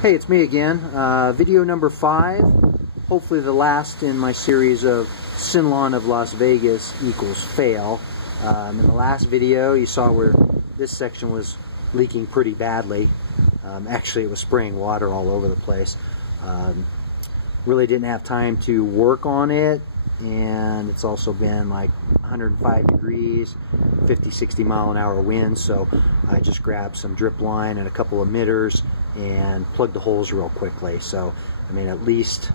Hey, it's me again. Video number 5, hopefully the last in my series of SynLawn of Las Vegas equals fail. In the last video you saw where this section was leaking pretty badly. Actually it was spraying water all over the place. Really didn't have time to work on it, and it's also been like 105 degrees, 50-60 mile an hour wind, so I just grabbed some drip line and a couple of emitters and plugged the holes real quickly. So I mean, at least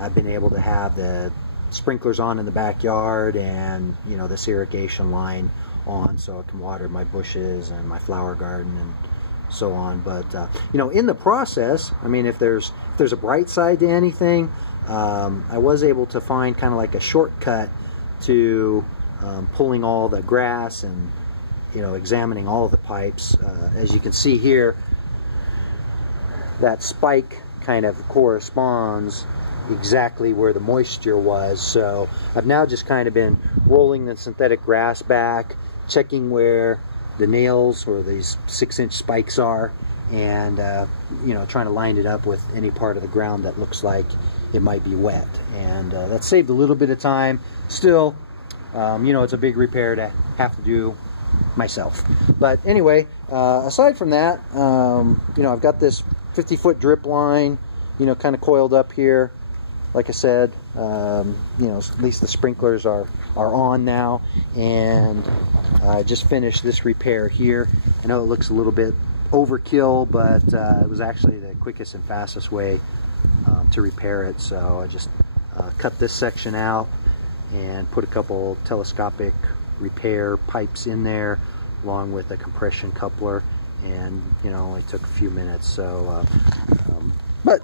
I've been able to have the sprinklers on in the backyard and, you know, this irrigation line on so I can water my bushes and my flower garden and so on. But you know, in the process, I mean, if there's a bright side to anything, I was able to find kind of like a shortcut to pulling all the grass and, you know, examining all of the pipes. As you can see here, that spike kind of corresponds exactly where the moisture was. So I've now just kind of been rolling the synthetic grass back, checking where the nails or these 6-inch spikes are, and you know, trying to line it up with any part of the ground that looks like it might be wet. And that saved a little bit of time. Still, you know, it's a big repair to have to do myself. But anyway, aside from that, you know, I've got this 50-foot drip line, you know, kind of coiled up here. Like I said, you know, at least the sprinklers are on now, and I just finished this repair here. I know it looks a little bit overkill, but it was actually the quickest and fastest way to repair it. So I just cut this section out and put a couple telescopic repair pipes in there along with a compression coupler, and, you know, only took a few minutes. So but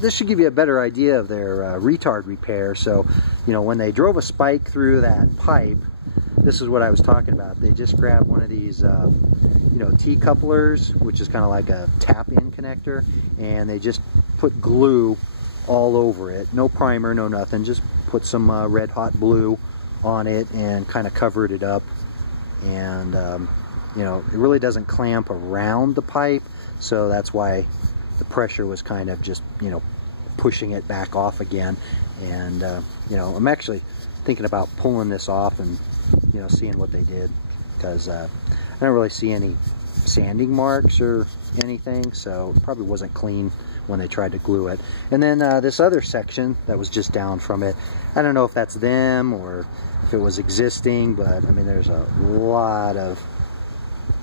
this should give you a better idea of their retard repair. So, you know, when they drove a spike through that pipe, this is what I was talking about. They just grabbed one of these you know, T-couplers, which is kind of like a tap-in connector, and they just put glue all over it. No primer, no nothing, just put some red hot blue on it and kind of covered it up. And you know, it really doesn't clamp around the pipe, so that's why the pressure was kind of just, you know, pushing it back off again. And you know, I'm actually thinking about pulling this off and, you know, seeing what they did, because I don't really see any sanding marks or anything, so it probably wasn't clean when they tried to glue it. And then this other section that was just down from it, I don't know if that's them or if it was existing, but I mean, there's a lot of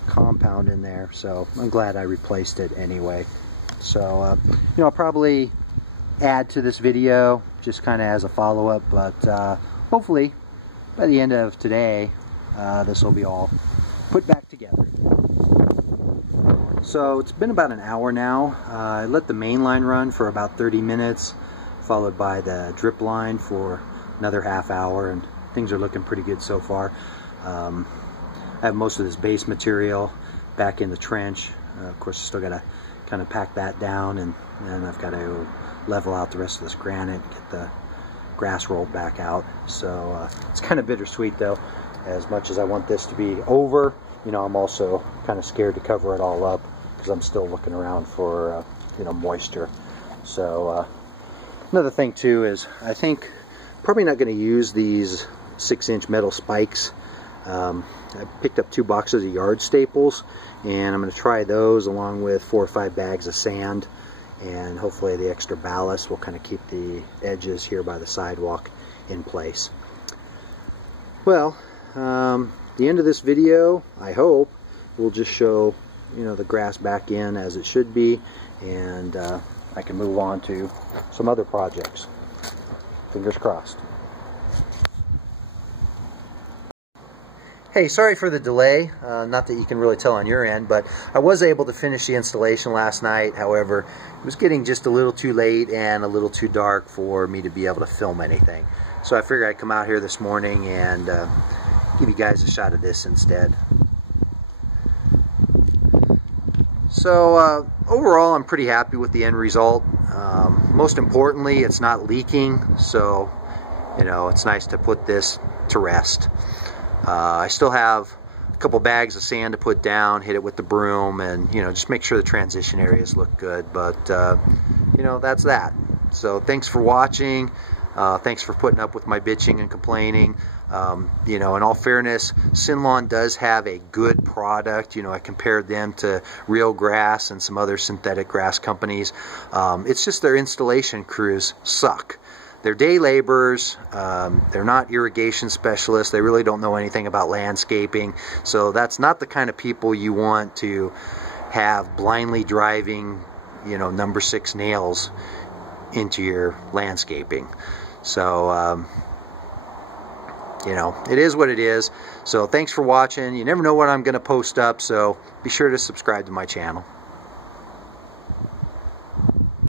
compound in there, so I'm glad I replaced it anyway. So you know, I'll probably add to this video just kind of as a follow-up, but hopefully by the end of today this will be all put back together. So it's been about an hour now. I let the main line run for about 30 minutes, followed by the drip line for another half hour, and things are looking pretty good so far. I have most of this base material back in the trench. Of course, I still got to kind of pack that down, and then I've got to level out the rest of this granite, get the grass rolled back out. So it's kind of bittersweet though. As much as I want this to be over, you know, I'm also kind of scared to cover it all up because I'm still looking around for you know, moisture. So another thing too is I think probably not going to use these 6-inch metal spikes. I picked up 2 boxes of yard staples, and I'm going to try those along with 4 or 5 bags of sand, and hopefully the extra ballast will kind of keep the edges here by the sidewalk in place. Well, the end of this video, I hope, will just show, you know, the grass back in as it should be, and I can move on to some other projects. Fingers crossed. Hey, sorry for the delay. Not that you can really tell on your end, but I was able to finish the installation last night. However, it was getting just a little too late and a little too dark for me to be able to film anything. So I figured I'd come out here this morning and give you guys a shot of this instead. So overall, I'm pretty happy with the end result. Most importantly, it's not leaking, so, you know, it's nice to put this to rest. I still have couple bags of sand to put down, hit it with the broom, and just make sure the transition areas look good. But that's that. So thanks for watching. Thanks for putting up with my bitching and complaining. In all fairness, SynLawn does have a good product. I compared them to Real Grass and some other synthetic grass companies. It's just their installation crews suck. They're day laborers. They're not irrigation specialists. They really don't know anything about landscaping. So that's not the kind of people you want to have blindly driving, number 6 nails into your landscaping. So, it is what it is. So thanks for watching. You never know what I'm going to post up, so be sure to subscribe to my channel.